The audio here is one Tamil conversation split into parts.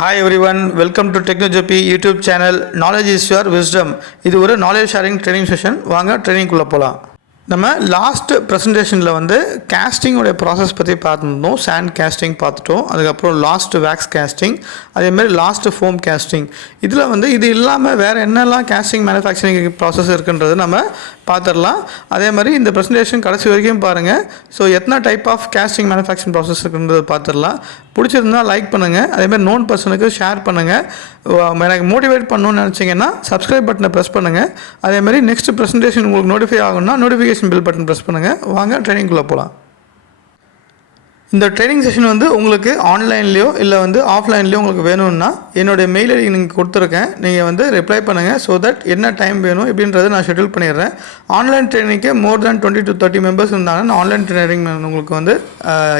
Hi everyone, welcome to Technojopi YouTube channel. Knowledge is your wisdom. இது ஒரு knowledge sharing training session. வாங்க ட்ரைனிங் குள்ள போலாம். நம்ம லாஸ்ட் ப்ரெசன்டேஷனில் வந்து கேஸ்டிங்கோடைய ப்ராசஸ் பற்றி பார்த்துருந்தோம். சாண்ட் கேஸ்டிங் பார்த்துட்டோம். அதுக்கப்புறம் லாஸ்ட் வேக்ஸ் கேஸ்டிங், அதேமாதிரி லாஸ்ட் ஃபோம் கேஸ்டிங். இதில் வந்து இது இல்லாமல் வேறு என்னெல்லாம் கேஸ்டிங் மேனுஃபேக்சரிங் ப்ராசஸ் இருக்குன்றது நம்ம பார்த்துடலாம். அதே மாதிரி இந்த ப்ரெசன்டேஷன் கடைசி வரைக்கும் பாருங்கள். ஸோ எத்தனை type of casting manufacturing process இருக்குன்றது பார்த்துடலாம். பிடிச்சிருந்தா லைக் பண்ணுங்கள், அதேமாதிரி நோன் பர்சனுக்கு ஷேர் பண்ணுங்கள். எனக்கு மோட்டிவேட் பண்ணணும்னு நினச்சிங்கன்னா சப்ஸ்கிரைப் பட்டனை ப்ரெஸ் பண்ணுங்கள். அதேமாதிரி நெக்ஸ்ட் ப்ரெசன்டேஷன் உங்களுக்கு நோட்டிஃபை ஆகும்னா நோட்டிஃபிகேஷன் பெல் பட்டன் ப்ரெஸ் பண்ணுங்கள். வாங்க ட்ரைனிங்குள்ளே போகலாம். இந்த ட்ரைனிங் செஷன் வந்து உங்களுக்கு ஆன்லைன்லேயோ இல்லை வந்து ஆஃப்லைன்லேயோ உங்களுக்கு வேணும்னா என்னுடைய மெயில் ஐடி நீங்கள் கொடுத்துருக்கேன். நீங்கள் வந்து ரிப்ளை பண்ணுங்கள். ஸோ தட் என்ன டைம் வேணும் எப்படின்றத நான் ஷெட்யூல் பண்ணிடுறேன். ஆன்லைன் ட்ரைனிங்க்கு மோர் தேன் 20 to 30 மெம்பர்ஸ் இருந்தாங்கன்னா நான் ஆன்லைன் ட்ரைனிங் உங்களுக்கு வந்து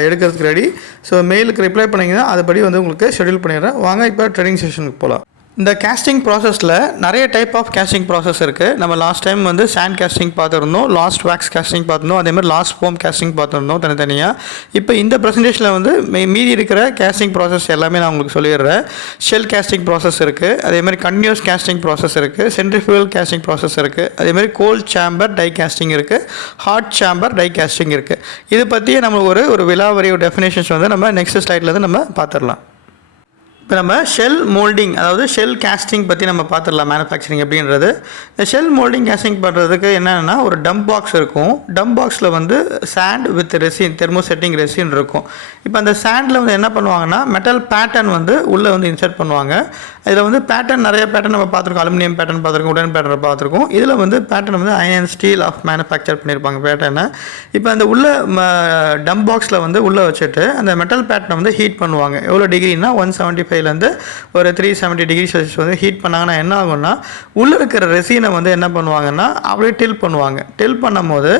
எடுக்கிறதுக்கு ரெடி. ஸோ மெயிலுக்கு ரிப்ளை பண்ணிங்கன்னா அதுபடி வந்து உங்களுக்கு ஷெட்யூல் பண்ணிடுறேன். வாங்க இப்போ ட்ரைனிங் செஷனுக்கு போகலாம். இந்த கேஸ்டிங் ப்ராசஸில் நிறைய டைப் ஆஃப் கேஸ்டிங் ப்ராசஸ் இருக்குது. நம்ம லாஸ்ட் டைம் வந்து சாண்ட் கேஸ்டிங் பார்த்துருந்தோம், லாஸ்ட் வேக்ஸ் கேஸ்டிங் பார்த்துருந்தோம், அதேமாதிரி லாஸ்ட் ஃபோம் கேஸ்டிங் பார்த்துருந்தோம் தனித்தனியாக. இப்போ இந்த ப்ரெசன்டேஷனில் வந்து மீதி இருக்கிற கேஸ்டிங் ப்ராசஸ் எல்லாமே நான் உங்களுக்கு சொல்லிடுறேன். ஷெல் கேஸ்டிங் ப்ராசஸ் இருக்குது, அதேமாதிரி கண்டினியூஸ் கேஸ்டிங் ப்ராசஸ் இருக்குது, சென்ட்ரிஃபியூகல் கேஸ்டிங் ப்ராசஸ் இருக்குது, அதேமாதிரி கோல்ட் சேம்பர் டை கேஸ்டிங் இருக்குது, ஹாட் சேம்பர் டை கேஸ்டிங் இருக்குது. இது பற்றியே நம்மளுக்கு ஒரு விலாவரி டெஃபினேஷன்ஸ் வந்து நம்ம நெக்ஸ்ட் ஸ்லைட்லேருந்து நம்ம பார்த்துடலாம். இப்போ நம்ம ஷெல் மோல்டிங், அதாவது ஷெல் கேஸ்டிங் பற்றி நம்ம பார்த்துடலாம். மேனுஃபேக்சரிங் எப்படின்றது. இந்த ஷெல் மோல்டிங் கேஸ்டிங் பண்ணுறதுக்கு என்னென்னா ஒரு டம்ப் பாக்ஸ் இருக்கும். டம்ப் பாக்ஸில் வந்து sand with resin, thermosetting resin இருக்கும். இப்போ அந்த சாண்டில் வந்து என்ன பண்ணுவாங்கன்னா மெட்டல் பேட்டர்ன் வந்து உள்ளே வந்து இன்சர்ட் பண்ணுவாங்க. இதில் வந்து பேட்டர்ன் நிறைய பேட்டர்ன் நம்ம பார்த்துருக்கோம். அலுமினியம் பேட்டர்ன் பார்த்துருக்கோம், உடன் பேட்டர்ன் பார்த்துருக்கோம். இதில் வந்து பேட்டர்ன் வந்து அயன் ஸ்டீல் ஆஃப் மேனுஃபேக்சர் பண்ணியிருப்பாங்க பேட்டர்னை. இப்போ அந்த உள்ள டம்ப் பாக்ஸில் வந்து உள்ளே வச்சுட்டு அந்த மெட்டல் பேட்டர்னை வந்து ஹீட் பண்ணுவாங்க. எவ்வளோ டிகிரினா 175லேருந்து ஒரு 370 டிகிரி செல்சியஸ் வந்து ஹீட் பண்ணாங்கன்னா என்ன ஆகும்னா உள்ளே இருக்கிற ரெசினை வந்து என்ன பண்ணுவாங்கன்னா அப்படியே டில் பண்ணுவாங்க. டில் பண்ணும் போது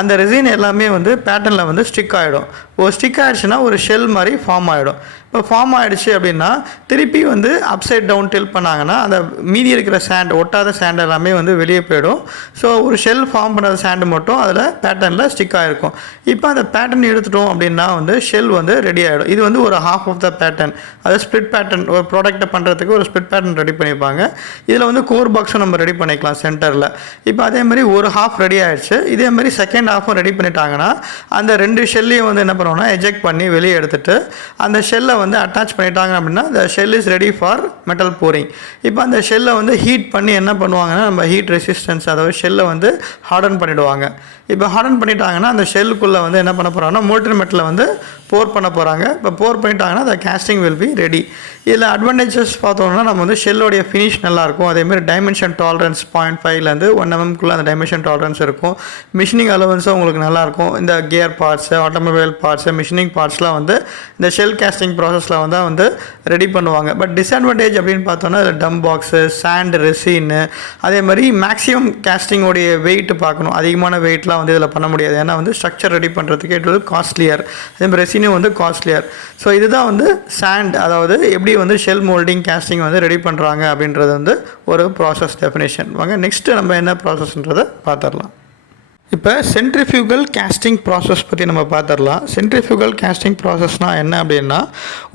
அந்த ரெசின் எல்லாமே வந்து பேட்டர்னில் வந்து ஸ்டிக் ஆகிடும். ஒரு ஸ்டிக் ஆகிடுச்சுன்னா ஒரு ஷெல் மாதிரி ஃபார்ம் ஆகிடும். இப்போ ஃபார்ம் ஆகிடுச்சு அப்படின்னா திருப்பி வந்து அப்சைட் டவுன் டில் பண்ணாங்கன்னா அந்த மீதி இருக்கிற சேண்ட், ஒட்டாத சேண்ட் எல்லாமே வந்து வெளியே போயிடும். ஸோ ஒரு ஷெல் ஃபார்ம் பண்ணுற சேண்டு மட்டும் அதில் பேட்டர்னில் ஸ்டிக் ஆகிருக்கும். இப்போ அந்த பேட்டர்ன் எடுத்துட்டோம் அப்படின்னா வந்து ஷெல் வந்து ரெடி ஆகிடும். இது வந்து ஒரு ஹாஃப் ஆஃப் த பேட்டர்ன், அதாவது ஸ்பிளிட் பேட்டர்ன். ஒரு ப்ராடக்ட்டை பண்ணுறதுக்கு ஒரு ஸ்பிளிட் பேட்டர்ன் ரெடி பண்ணியிருப்பாங்க. இதில் வந்து கோர் பாக்ஸும் நம்ம ரெடி பண்ணிக்கலாம் சென்டரில். இப்போ அதே மாதிரி ஒரு ஹாஃப் ரெடி ஆகிடுச்சு. இதே மாதிரி செகண்ட் ஹாஃபும் ரெடி பண்ணிட்டாங்கன்னா அந்த ரெண்டு ஷெல்லையும் வந்து என்ன பண்ணுவோம்னா எஜெக்ட் பண்ணி வெளியே எடுத்துகிட்டு அந்த ஷெல்லை வந்து அட்டாச் பண்ணிட்டாங்க அப்படின்னா the shell is ready for metal pouring. இப்போ அந்த ஷெல்லை வந்து ஹீட் பண்ணி என்ன பண்ணுவாங்கன்னா நம்ம ஹீட் ரெசிஸ்டன்ஸ், அதாவது ஷெல்லை வந்து ஹார்டன் பண்ணிவிடுவாங்க. இப்போ ஹார்டன் பண்ணிட்டாங்கன்னா அந்த ஷெல்லுக்குள்ளே வந்து என்ன பண்ண போகிறாங்கன்னா மோல்டன் மெட்டலை வந்து போர் பண்ண போகிறாங்க. இப்போ போர் பண்ணிட்டாங்கன்னா the casting will be ready. இதில் அட்வான்டேஜஸ் பார்த்தோம்னா நம்ம வந்து ஷெல்லோடைய ஃபினிஷ் நல்லாயிருக்கும். அதேமாதிரி டைமென்ஷன் டாலரன்ஸ் 0.5லேருந்து 1 mmக்குள்ளே அந்த டைமென்ஷன் டாலரன்ஸ் இருக்கும். மிஷினிங் அலவன்ஸும் உங்களுக்கு நல்லாயிருக்கும். இந்த gear parts, automobile parts, machining பார்ட்ஸ்லாம் வந்து இந்த ஷெல் கேஸ்டிங் ப்ராசஸில் வந்து ரெடி பண்ணுவாங்க. பட் டிஸ்அட்வான்டேஜ் அப்படின்னு பார்த்தோன்னா அதில் டம்ப் பாக்ஸு, சாண்ட், ரெசின்னு, அதே மாதிரி மேக்ஸிமம் கேஸ்டிங்கோடைய வெயிட் பார்க்கணும். அதிகமான வெயிட்லாம் வந்து இதில் பண்ண முடியாது. ஏன்னா வந்து ஸ்ட்ரக்சர் ரெடி பண்ணுறதுக்கு இட் வந்து காஸ்ட்லியர். அதே மாதிரி ரெசினும் வந்து காஸ்ட்லியர். ஸோ இதுதான் வந்து சாண்ட், அதாவது எப்படி வந்து ஷெல் மோல்டிங் கேஸ்டிங் வந்து ரெடி பண்ணுறாங்க அப்படின்றது வந்து ஒரு ப்ராசஸ் டெஃபினேஷன். வாங்க நெக்ஸ்ட்டு நம்ம என்ன ப்ராசஸ்ன்றதை பார்த்துடலாம். இப்போ சென்ட்ரிஃபியூகல் கேஸ்டிங் ப்ராசஸ் பற்றி நம்ம பார்த்துடலாம். சென்ட்ரிஃபியூகல் கேஸ்டிங் ப்ராசஸ்னால் என்ன அப்படின்னா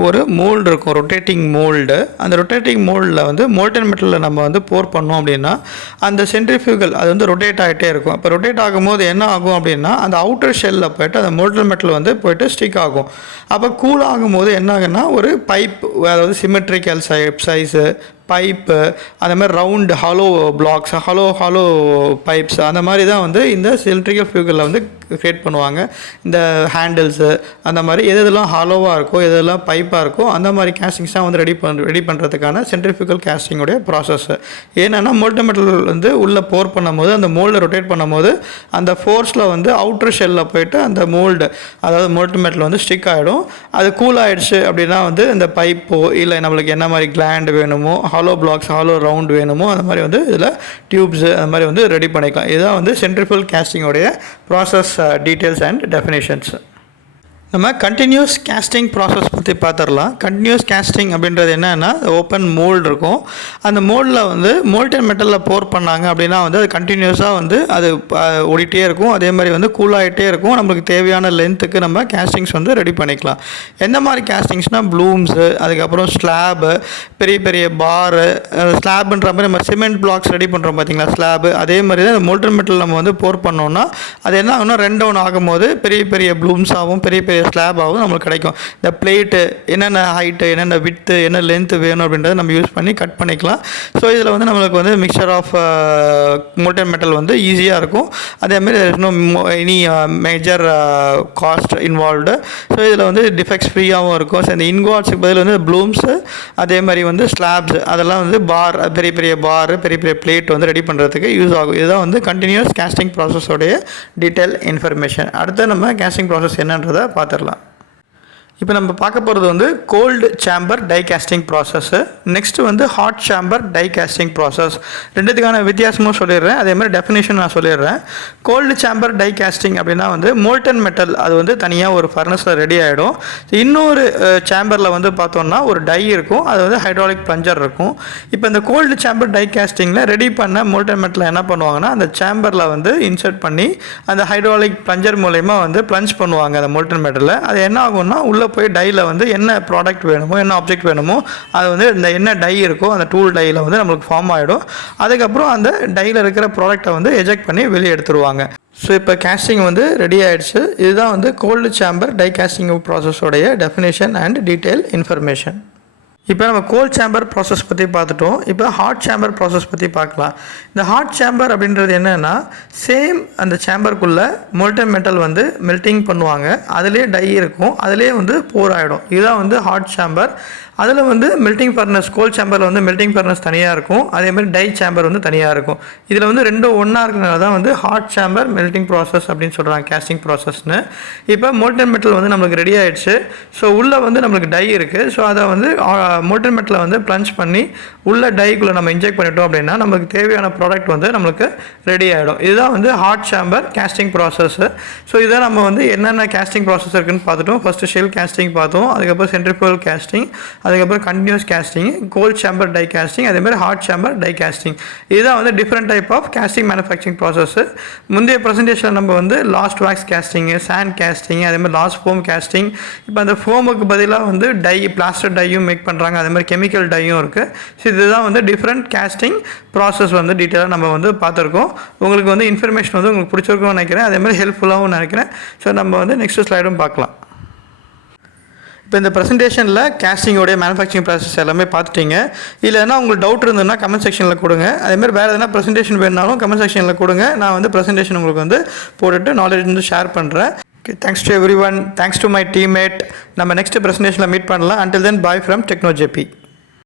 ஒரு மோல்டு இருக்கும், ரொட்டேட்டிங் மோல்டு. அந்த ரொட்டேட்டிங் மோல்டில் வந்து மோல்டன் மெட்டலில் நம்ம வந்து போர் பண்ணோம் அப்படின்னா அந்த சென்ட்ரிஃபியூகல் அது வந்து ரொட்டேட் ஆகிட்டே இருக்கும். இப்போ ரொட்டேட் ஆகும்போது என்ன ஆகும் அப்படின்னா அந்த அவுட்டர் ஷெல்லில் போய்ட்டு அந்த மோல்டன் மெட்டல் வந்து போய்ட்டு ஸ்டிக் ஆகும். அப்போ கூல் ஆகும்போது என்ன ஆகுன்னா ஒரு பைப், அதாவது சிமெட்ரிக்கல் சைஸு பைப்பு, அந்த மாதிரி round hollow blocks, hollow pipes, அந்த மாதிரி தான் வந்து இந்த சென்ட்ரிஃபியூகல் ஃபியூகலில் வந்து க்ரியேட் பண்ணுவாங்க. இந்த ஹேண்டில்ஸு அந்த மாதிரி எதெல்லாம் ஹாலோவாக இருக்கோ, எதெல்லாம் பைப்பாக இருக்கோ அந்த மாதிரி கேஸ்டிங்ஸ்லாம் வந்து ரெடி பண்ணுறதுக்கான சென்ட்ரிஃபியூகல் கேஸ்டிங்கோடைய ப்ராசஸ்ஸு. ஏன்னா மோல்டன் மெட்டல் வந்து உள்ளே போர் பண்ணும்போது அந்த மோல்டை ரொட்டேட் பண்ணும்போது அந்த ஃபோர்ஸில் வந்து அவுட்டர் ஷெல்லில் போய்ட்டு அந்த மோல்டு, அதாவது மோல்டன் மெட்டல் வந்து ஸ்டிக் ஆகிடும். அது கூல் ஆகிடுச்சு அப்படின்னா வந்து இந்த பைப்போ இல்லை நம்மளுக்கு என்ன மாதிரி கிளாண்ட் வேணுமோ, ஹாலோ பிளாக்ஸ், ஹாலோ ரவுண்ட் வேணுமோ அந்த மாதிரி வந்து இதில் டியூப்ஸு அந்த மாதிரி வந்து ரெடி பண்ணிக்கலாம். இதுதான் வந்து சென்ட்ரிஃபியூகல் கேஸ்டிங்கோடைய ப்ராசஸ் டீட்டெயில்ஸ் அண்ட் டெஃபினேஷன்ஸ். நம்ம கண்டினியூஸ் கேஸ்டிங் ப்ராசஸ் பற்றி பார்த்துடலாம். கண்டினியூஸ் கேஸ்டிங் அப்படின்றது என்னென்னா, ஓப்பன் மோல்டு இருக்கும். அந்த மோல்டில் வந்து மோல்டன் மெட்டலில் போர் பண்ணாங்க அப்படின்னா வந்து அது கண்டினியூஸாக வந்து அது ஓடிட்டே இருக்கும். அதே மாதிரி வந்து கூலாகிட்டே இருக்கும். நம்மளுக்கு தேவையான லென்த்துக்கு நம்ம கேஸ்டிங்ஸ் வந்து ரெடி பண்ணிக்கலாம். எந்த மாதிரி கேஸ்டிங்ஸ்னால் ப்ளூம்ஸு, அதுக்கப்புறம் ஸ்லாபு, பெரிய பெரிய பாரு, ஸ்லாப்ன்ற மாதிரி நம்ம சிமெண்ட் பிளாக்ஸ் ரெடி பண்ணுறோம் பார்த்தீங்களா, ஸ்லாபு. அதே மாதிரி தான் அந்த மோல்டன் மெட்டல் நம்ம வந்து போர் பண்ணோன்னா அது என்ன ஆகும்னா ரெண்டவுன் ஆகும்போது பெரிய பெரிய ப்ளூம்ஸாகவும் பெரிய பெரிய ஸ்லாபாகவும் நம்மளுக்கு கிடைக்கும். இந்த பிளேட்டு என்னென்ன ஹைட்டு, என்னென்ன வித்து, என்ன லென்த்து வேணும் அப்படின்றத நம்ம யூஸ் பண்ணி கட் பண்ணிக்கலாம். ஸோ இதில் வந்து நம்மளுக்கு வந்து மிக்சர் ஆஃப் மோல்டன் மெட்டல் வந்து ஈஸியாக இருக்கும். அதேமாதிரி இன்னும் any major cost involved. So இதில் வந்து டிஃபெக்ட்ஸ் ஃப்ரீயாகவும் இருக்கும். ஸோ இந்த இன்வால்வ்ஸுக்கு பதில் வந்து ப்ளூம்ஸு, அதே மாதிரி வந்து ஸ்லாப்ஸ், அதெல்லாம் வந்து பார், பெரிய பெரிய பார், பெரிய பெரிய பிளேட் வந்து ரெடி பண்ணுறதுக்கு யூஸ் ஆகும். இதுதான் வந்து கண்டினியூஸ் கேஸ்டிங் ப்ராசஸோடைய டீட்டெயில் இன்ஃபர்மேஷன். அடுத்து நம்ம கேஸ்டிங் ப்ராசஸ் என்னன்றதை பார்த்துடலாம். இப்போ நம்ம பார்க்க போகிறது வந்து cold chamber die casting process. Next வந்து hot chamber die casting process. ரெண்டுத்துக்கான வித்தியாசமும் சொல்லிடுறேன், அதே மாதிரி டெஃபினேஷன் நான் சொல்லிடுறேன். கோல்டு சேம்பர் டை கேஸ்டிங் அப்படின்னா வந்து மோல்டன் மெட்டல் அது வந்து தனியாக ஒரு ஃபர்னஸில் ரெடி ஆகிடும். இன்னொரு சேம்பரில் வந்து பார்த்தோம்னா ஒரு டை இருக்கும், அது வந்து ஹைட்ராலிக் ப்ளஞ்சர் இருக்கும். இப்போ இந்த கோல்டு சேம்பர் டை கேஸ்டிங்கில் ரெடி பண்ண மோல்டன் மெட்டலை என்ன பண்ணுவாங்கன்னா அந்த சேம்பரில் வந்து இன்சர்ட் பண்ணி அந்த ஹைட்ராலிக் ப்ளஞ்சர் மூலயமா வந்து ப்ளஞ்ச் பண்ணுவாங்க அந்த மோல்டன் மெட்டலில். அது என்ன ஆகும்னா உள்ளே போய் டையில் வந்து என்ன ப்ராடக்ட் வேணுமோ, என்ன ஆப்ஜெக்ட் வேணுமோ, அது வந்து இந்த என்ன டை இருக்கோ அந்த டூல் டையில் வந்து நம்மளுக்கு ஃபார்ம் ஆகிடும். அதுக்கப்புறம் அந்த டையில் இருக்கிற ப்ராடக்டை வந்து எஜெக்ட் பண்ணி வெளியே எடுத்துருவாங்க. ஸோ இப்போ கேஸ்டிங் வந்து ரெடி ஆகிடுச்சு. இதுதான் வந்து கோல்டு சேம்பர் டை கேஸ்டிங் ப்ராசஸோடைய டெஃபினேஷன் அண்ட் டீட்டெயில் இன்ஃபர்மேஷன். இப்போ நம்ம கோல்ட் சேம்பர் ப்ராசஸ் பற்றி பார்த்துட்டோம். இப்போ ஹாட் சேம்பர் ப்ராசஸ் பற்றி பார்க்கலாம். இந்த ஹாட் சேம்பர் அப்படின்றது என்னென்னா, சேம் அந்த சேம்பருக்குள்ளே மோல்டன் மெட்டல் வந்து மெல்ட்டிங் பண்ணுவாங்க. அதிலே டை இருக்கும், அதிலே வந்து போர் ஆகிடும். இதுதான் வந்து ஹாட் சேம்பர். அதில் வந்து மெல்ட்டிங் ஃபர்னஸ், கோல்ட் சேம்பரில் வந்து மெல்ட்டிங் ஃபர்னஸ் தனியாக இருக்கும், அதேமாதிரி டை சேம்பர் வந்து தனியாக இருக்கும். இதில் வந்து ரெண்டும் ஒன்றா இருக்கிறனால தான் வந்து ஹாட் சேம்பர் மெல்ட்டிங் ப்ராசஸ் அப்படின்னு சொல்கிறாங்க, கேஸ்டிங் ப்ராசஸ்னு. இப்போ மோல்டன் மெட்டல் வந்து நம்மளுக்கு ரெடி ஆகிடுச்சு. ஸோ உள்ளே வந்து நம்மளுக்கு டை இருக்குது. ஸோ அதை வந்து மோல்டன் மெட்டலை வந்து ப்ளஞ்ச் பண்ணி உள்ள டைக்குள்ளே நம்ம இன்ஜெக்ட் பண்ணிட்டோம் அப்படின்னா நம்மளுக்கு தேவையான ப்ராடக்ட் வந்து நம்மளுக்கு ரெடி ஆகிடும். இதுதான் வந்து hot chamber casting process. So இதை நம்ம வந்து என்னென்ன கேஸ்டிங் ப்ராசஸ் இருக்குன்னு பார்த்துட்டோம். ஃபஸ்ட்டு ஷெல் கேஸ்டிங் பார்த்தோம், அதுக்கப்புறம் சென்ட்ரிஃபியூகல் கேஸ்டிங், அதுக்கப்புறம் continuous casting, cold chamber die casting, அதேமாதிரி ஹாட் சேம்பர் டை கேஸ்டிங். இதுதான் வந்து different type of casting manufacturing process. முந்தைய ப்ரெசன்டேஷனில் நம்ம வந்து லாஸ்ட் வேக்ஸ் கேஸ்டிங்கு, சாண்ட் கேஸ்டிங், அதேமாதிரி லாஸ்ட் ஃபோம் கேஸ்டிங். இப்போ அந்த ஃபோமுக்கு பதிலாக வந்து டை, பிளாஸ்டர் டையும் மேக் பண்ணுறாங்க, அதே மாதிரி கெமிக்கல் டையும் இருக்குது. ஸோ இதுதான் வந்து டிஃப்ரெண்ட் கேஸ்டிங் ப்ராசஸ் வந்து டீட்டெயிலாக நம்ம வந்து பார்த்துருக்கோம். உங்களுக்கு வந்து இன்ஃபர்மேஷன் வந்து உங்களுக்கு பிடிச்சிருக்கும்னு நினைக்கிறேன், அதே மாதிரி ஹெல்ப்ஃபுல்லாகவும் நினைக்கிறேன். ஸோ நம்ம வந்து நெக்ஸ்ட் ஸ்லைடும் பார்க்கலாம். இப்போ இந்த ப்ரெசன்டேஷனில் கேஸ்டிங்கோடைய மேனுஃபேக்சரிங் ப்ராசஸ் எல்லாமே பார்த்துட்டீங்க. இதில் எதனா உங்களுக்கு டவுட் இருந்ததுன்னா கமெண்ட் செக்ஷனில் கொடுங்க. அதேமாதிரி வேறு எதனா ப்ரெசன்டேஷன் வேணுனாலும் கமெண்ட் செக்ஷனில் கொடுங்க. நான் வந்து ப்ரெசன்டேஷன் உங்களுக்கு வந்து போட்டுட்டு நாலேஜ் வந்து ஷேர் பண்ணுறேன். Okay, thanks to everyone, thanks to my teammate. நம்ம நெக்ஸ்ட் ப்ரெசன்டேஷனில் மீட் பண்ணலாம். Until then bye from டெக்னோஜேபி.